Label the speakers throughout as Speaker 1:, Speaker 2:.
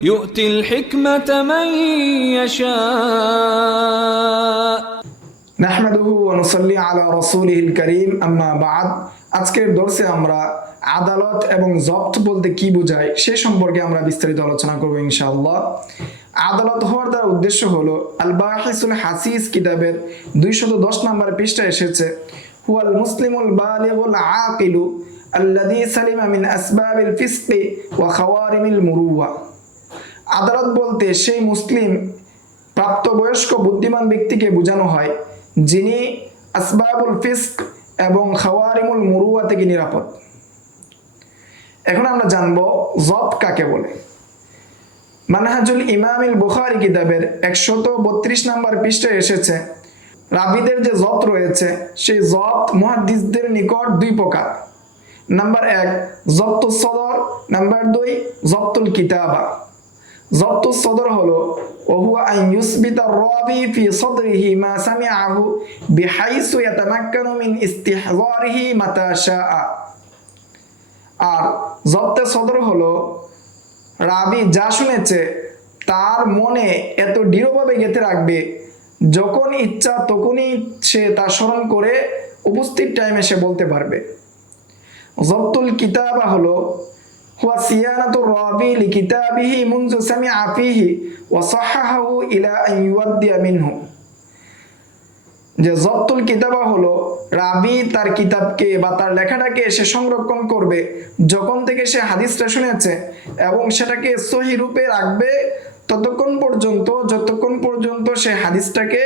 Speaker 1: يؤتي الحكمة من يشاء
Speaker 2: নাহমাদুহু ওয়া নুসাল্লি আলা রাসূলিহিল কারীম আম্মা বাদ আজকের দর্শে আমরা আদালত এবং জব্ত বলতে কি বোঝায় সে সম্পর্কে আমরা বিস্তারিত আলোচনা করব ইনশাআল্লাহ আদালত হওয়ার দ্বারা উদ্দেশ্য হলো আল বাহিসুল হাসিস কিতাবের দুইশত দশ নম্বর পৃষ্ঠায় এসেছে হুয়াল মুসলিমুল বালিগুল আকিলু আল্লাযী সালিমা মিন আসবাবিল ফিসকি ওয়া খাওয়ারিমিল মুরুওয়া আদালত বলতে সেই মুসলিম প্রাপ্তবয়স্ক বুদ্ধিমান ব্যক্তিকে বোঝানো হয়, যিনি আসবাবুল ফিস্ক এবং খাওয়ারিমুল মুরুয়া থেকে নিরাপদ। এখন আমরা জানব জব কাকে বলে। মানহাজুল ইমামিল বুখারি কিতাবের একশত বত্রিশ নম্বর পৃষ্ঠে এসেছে, রাবিদের যে জত রয়েছে, সেই জত মুহাদ্দিসদের নিকট দুই প্রকার। নাম্বার এক জপ্তুল সদর, নাম্বার দুই জপ্তুল কিতাবা। জপ্তুল সদর হলো, ওহুয়া আন ইউসবিতা রাবি ফি সদরিহি মা সামিআহু বিহাইসু ইয়াতামাক্কানু মিন ইস্তিহজারিহি মাতা শাআ। আর জপ্তে সদর হলো, রাবি যা শুনেছে তার মনে এত দৃঢ়ভাবে গেঁথে রাখবে যখন ইচ্ছা তখনই সে তা স্মরণ করে উপস্থিত টাইমে সে বলতে পারবে। জব্তুল কিতাবা হলো সিয়ানাতুর রাবি লিকিতাবিহি মুনজু সামিআ ফিহি ওয়া সাহাহাহু ইলা আন ইউয়াদ্দিয়া যে জব্তুল কিতাবা হলো, রাবি তার কিতাবকে বা তার লেখাটাকে সে সংরক্ষণ করবে যখন থেকে সে হাদিসটা শুনেছে এবং সেটাকে সহি রূপে রাখবে ততক্ষণ পর্যন্ত, যতক্ষণ পর্যন্ত সে হাদিসটাকে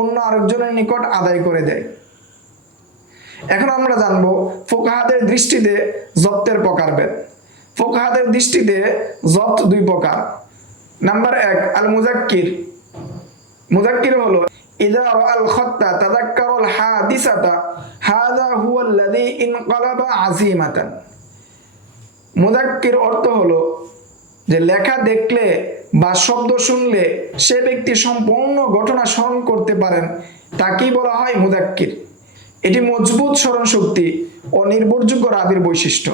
Speaker 2: অন্য আরেকজনের নিকট আদায় করে দেয়। এখন আমরা জানব, ফোকাহাদের দৃষ্টিতে জপ্তের প্রকারভেদ। ফোকাহাদের দৃষ্টিতে জপ্ত দুই প্রকার। নাম্বার এক আল মুজাক্কির মুজাক্কির হলো, ইদা রাআল খাত্তা তাযাক্কারাল হাদিসাতা, হাযা হুয়া আল্লাযী ইনকালাবা আযীমাতান। মুজাক্কির অর্থ হলো, যে লেখা দেখলে বা শব্দ শুনলে সে ব্যক্তি সম্পূর্ণ ঘটনা স্মরণ করতে পারেন, তাকেই বলা হয় মুজাক্কির। এটি মজবুত স্মরণ শক্তি ও নির্ভরযোগ্য রাবির বৈশিষ্ট্য।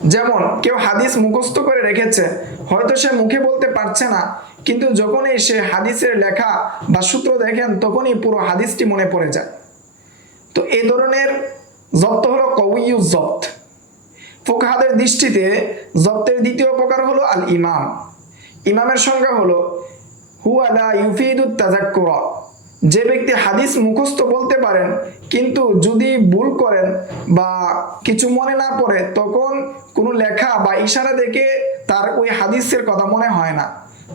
Speaker 2: যেমন কেউ হাদিস মুখস্থ করে রেখেছে, হয়তো সে মুখে বলতে পারছে না, কিন্তু যখনই সে হাদিসের লেখা বা সূত্র দেখেন, তখনই পুরো হাদিসটি মনে পড়ে যায়। তো এই ধরনের জব্ত হলো কউইউ জব্ত ফোকাহাদের দৃষ্টিতে জব্তের দ্বিতীয় প্রকার হলো আল ইমাম। ইমামের সংজ্ঞা হলো হুয়ালা ইউফিদুত তাজাক্কুরা যে ব্যক্তি হাদিস মুখস্থ বলতে পারেন, কিন্তু যদি ভুল করেন বা কিছু মনে না পড়ে, তখন কোনো লেখা বা ইশারা দেখে তার ওই হাদিসের কথা মনে হয় না।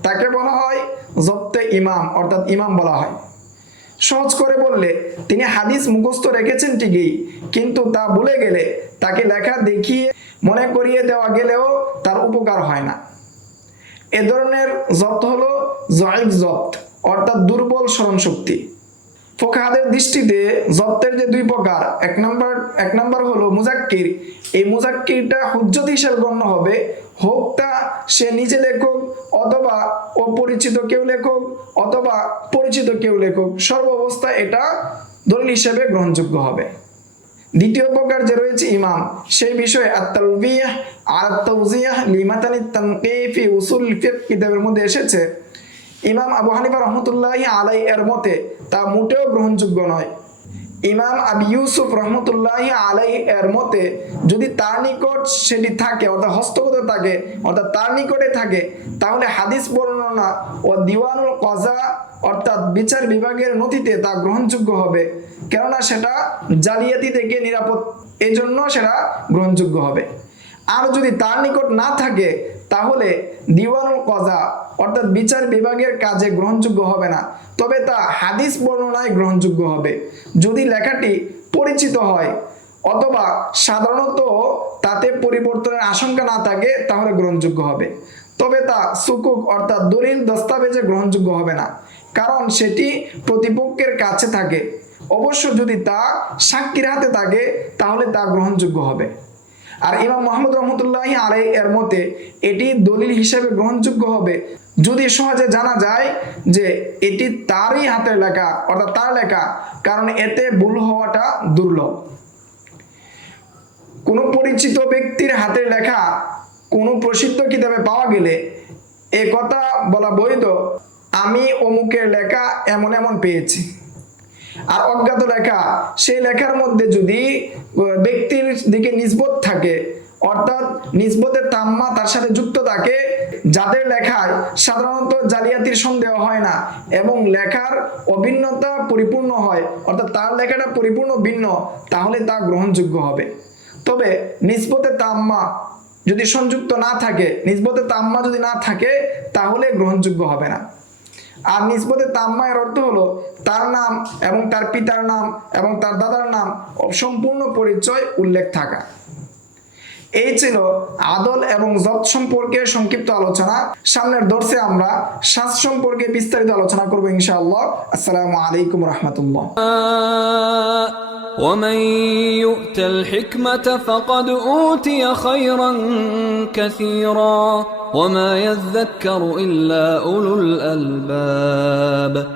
Speaker 2: তাকে বলা হয় জপ্তে ইমাম, অর্থাৎ ইমাম বলা হয়। সহজ করে বললে, তিনি হাদিস মুখস্থ রেখেছেন ঠিকই, কিন্তু তা ভুলে গেলে তাকে লেখা দেখিয়ে মনে করিয়ে দেওয়া গেলেও তার উপকার হয় না। এ ধরনের জপ্ত হলো জয়েব জপ্ত অর্থাৎ দুর্বল স্মরণ শক্তি ফোকাহাদের দৃষ্টিতে জপ্তের যে দুই প্রকার, এক নম্বর এক নম্বর হলো মুজাক্কির। এই মুজাক্কিরটা হুজ্জত হিসেবে গণ্য হবে হোক তা সে নিজে লেখক অথবা অপরিচিত কেউ লেখক অথবা পরিচিত কেউ লেখক, সর্ব সর্বাবস্থা এটা দলিল হিসেবে গ্রহণযোগ্য হবে। দ্বিতীয় প্রকার যে রয়েছে ইমাম, সেই বিষয়ে আত-তালবিহ আর লিমাতানি তানকিফি উসুল কিতাবের মধ্যে এসেছে। ইমাম আবু হানিফা রহমতুল্লাহি আলাই এর মতে, তা মোটেও গ্রহণযোগ্য নয়। ইমাম আবি ইউসুফ রহমতুল্লাহ আলাই এর মতে, যদি তার নিকট সেটি থাকে, অর্থাৎ হস্তগত থাকে, অর্থাৎ তার নিকটে থাকে, তাহলে হাদিস বর্ণনা ও দিওয়ানুল কজা, অর্থাৎ বিচার বিভাগের নথিতে তা গ্রহণযোগ্য হবে। কেননা সেটা জালিয়াতি থেকে নিরাপদ এই জন্য সেটা গ্রহণযোগ্য হবে। আর যদি তার নিকট না থাকে তাহলে দিওয়ানুল কজা অর্থাৎ বিচার বিভাগের কাজে গ্রহণযোগ্য হবে না। তবে তা হাদিস বর্ণনায় গ্রহণযোগ্য হবে। যদি লেখাটি পরিচিত হয় অথবা সাধারণত তাতে পরিবর্তনের আশঙ্কা না থাকে, তাহলে গ্রহণযোগ্য হবে। তবে তা সুকুক অর্থাৎ দলিল দস্তাবেজে গ্রহণযোগ্য হবে না, কারণ সেটি প্রতিপক্ষের কাছে থাকে। অবশ্য যদি তা সাক্ষীর হাতে থাকে, তাহলে তা গ্রহণযোগ্য হবে। আর ইমাম মোহাম্মদ রহমতুল্লাহ আলাই এর মতে, এটি দলিল হিসেবে গ্রহণযোগ্য হবে। যদি সহজে জানা যায় যে এটি তারই হাতের লেখা, অর্থাৎ তার লেখা, কারণ এতে ভুল হওয়াটা দুর্লভ। কোনো পরিচিত ব্যক্তির হাতের লেখা কোনো প্রসিদ্ধ কিতাবে পাওয়া গেলে এ কথা বলা বৈধ, আমি অমুকের লেখা এমন এমন পেয়েছি। আর অজ্ঞাত লেখা, সেই লেখার মধ্যে যদি ব্যক্তির দিকে নিসবত থাকে, অর্থাৎ নিসবতের তাম্মা তার সাথে যুক্ত থাকে, যাদের লেখায় সাধারণত জালিয়াতির সন্দেহ হয় না এবং লেখার অভিন্নতা পরিপূর্ণ হয়, অর্থাৎ তার লেখাটা পরিপূর্ণ ভিন্ন, তাহলে তা গ্রহণযোগ্য হবে। তবে নিসবতে তাম্মা যদি সংযুক্ত না থাকে নিসবতে তাম্মা যদি না থাকে, তাহলে গ্রহণযোগ্য হবে না। আর নিসবতে তাম্মায়ের অর্থ হলো তার নাম এবং তার পিতার নাম এবং তার দাদার নাম ও সম্পূর্ণ পরিচয় উল্লেখ থাকা এই ছিল আদল এবং জব সম্পর্কে সংক্ষিপ্ত আলোচনা সামনের দর্শে আমরা শ্বাস সম্পর্কে বিস্তারিত আলোচনা করবো ইনশাআল্লাহ আসসালামু আলাইকুম রহমতুল্লাহ
Speaker 1: ومن يؤت الحكمة فقد أوتي خيرا كثيرا وما يذكر إلا أولو الألباب.